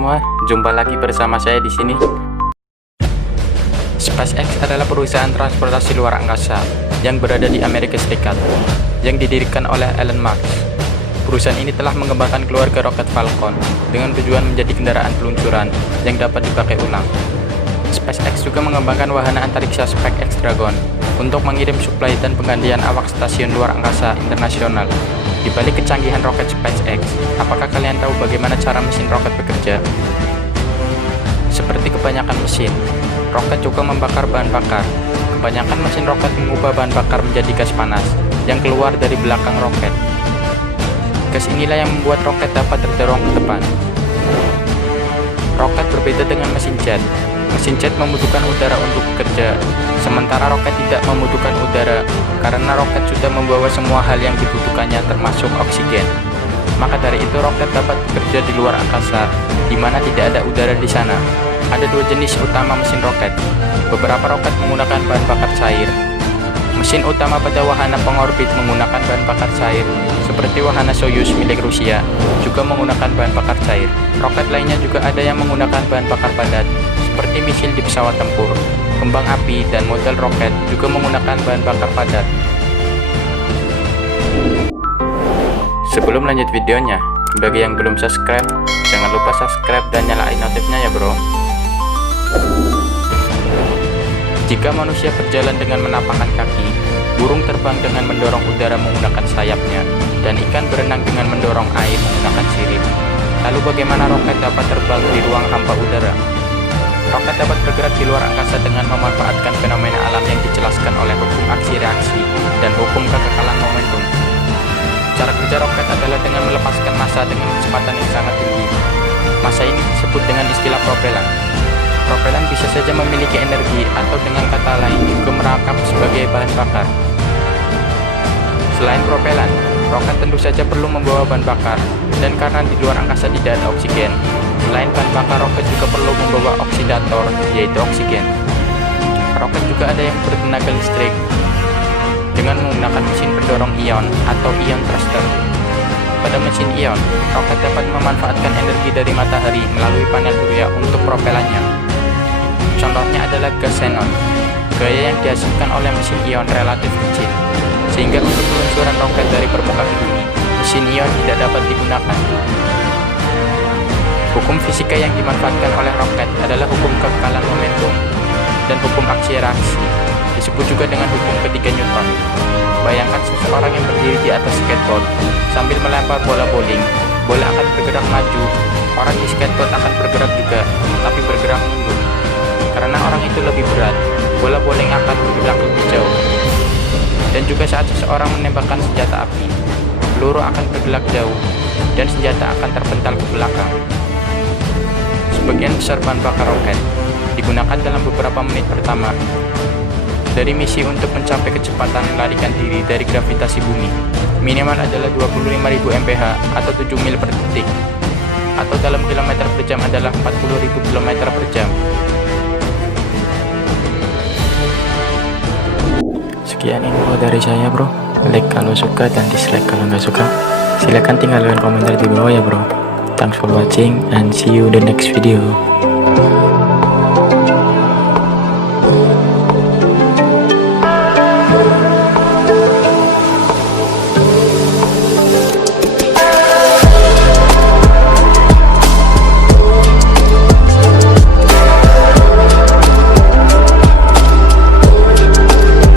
semua, jumpa lagi bersama saya di sini. SpaceX adalah perusahaan transportasi luar angkasa yang berada di Amerika Serikat, yang didirikan oleh Elon Musk. Perusahaan ini telah mengembangkan keluarga roket Falcon dengan tujuan menjadi kendaraan peluncuran yang dapat dipakai ulang. SpaceX juga mengembangkan wahana antariksa SpaceX Dragon untuk mengirim suplai dan penggantian awak stasiun luar angkasa internasional. Di balik kecanggihan roket SpaceX, apakah kalian tahu bagaimana cara mesin roket bekerja? Seperti kebanyakan mesin, roket juga membakar bahan bakar. Kebanyakan mesin roket mengubah bahan bakar menjadi gas panas yang keluar dari belakang roket. Gas inilah yang membuat roket dapat terdorong ke depan. Roket berbeda dengan mesin jet. Mesin jet membutuhkan udara untuk bekerja, sementara roket tidak membutuhkan udara karena roket sudah membawa semua hal yang dibutuhkannya termasuk oksigen. Maka dari itu roket dapat bekerja di luar angkasa, di mana tidak ada udara di sana. Ada dua jenis utama mesin roket. Beberapa roket menggunakan bahan bakar cair. Mesin utama pada wahana pengorbit menggunakan bahan bakar cair, seperti wahana Soyuz milik Rusia, juga menggunakan bahan bakar cair. Roket lainnya juga ada yang menggunakan bahan bakar padat, seperti misil di pesawat tempur, kembang api, dan model roket juga menggunakan bahan bakar padat. Sebelum lanjut videonya, bagi yang belum subscribe, jangan lupa subscribe dan nyalain notifnya ya bro. Jika manusia berjalan dengan menapakkan kaki, burung terbang dengan mendorong udara menggunakan sayapnya, dan ikan berenang dengan mendorong air menggunakan sirip. Lalu bagaimana roket dapat terbang di ruang hampa udara? Roket dapat bergerak di luar angkasa dengan memanfaatkan fenomena alam yang dijelaskan oleh hukum aksi-reaksi dan hukum kekekalan momentum. Cara kerja roket adalah dengan melepaskan massa dengan kecepatan yang sangat tinggi. Massa ini disebut dengan istilah propelan. Propelan bisa saja memiliki energi atau dengan kata lain juga merangkap sebagai bahan bakar. Selain propelan, roket tentu saja perlu membawa bahan bakar, dan karena di luar angkasa tidak ada oksigen, selain bahan bakar roket juga perlu membawa oksidator, yaitu oksigen. Roket juga ada yang bertenaga listrik dengan menggunakan mesin pendorong ion atau ion thruster. Pada mesin ion, roket dapat memanfaatkan energi dari matahari melalui panel surya untuk propelannya. Contohnya adalah gas xenon. Gaya yang dihasilkan oleh mesin ion relatif kecil, sehingga untuk peluncuran roket dari permukaan bumi, mesin ion tidak dapat digunakan. Hukum fisika yang dimanfaatkan oleh roket adalah hukum kekekalan momentum dan hukum aksi-reaksi, disebut juga dengan hukum ketiga Newton. Bayangkan seseorang yang berdiri di atas skateboard sambil melempar bola bowling. Bola akan bergerak maju, orang di skateboard akan bergerak juga, tapi bergerak mundur. Karena orang itu lebih berat, bola bowling akan bergerak lebih jauh. Dan juga saat seseorang menembakkan senjata api, peluru akan bergerak jauh, dan senjata akan terpental ke belakang. Sebagian besar bahan bakar roket digunakan dalam beberapa menit pertama dari misi untuk mencapai kecepatan melarikan diri dari gravitasi bumi. Minimal adalah 25.000 mph atau 7 mil per detik, atau dalam kilometer per jam adalah 40.000 km per jam. Sekian info dari saya bro. Like kalau suka dan dislike kalau nggak suka. Silahkan tinggalkan komentar di bawah ya bro. Thanks for watching and see you the next video.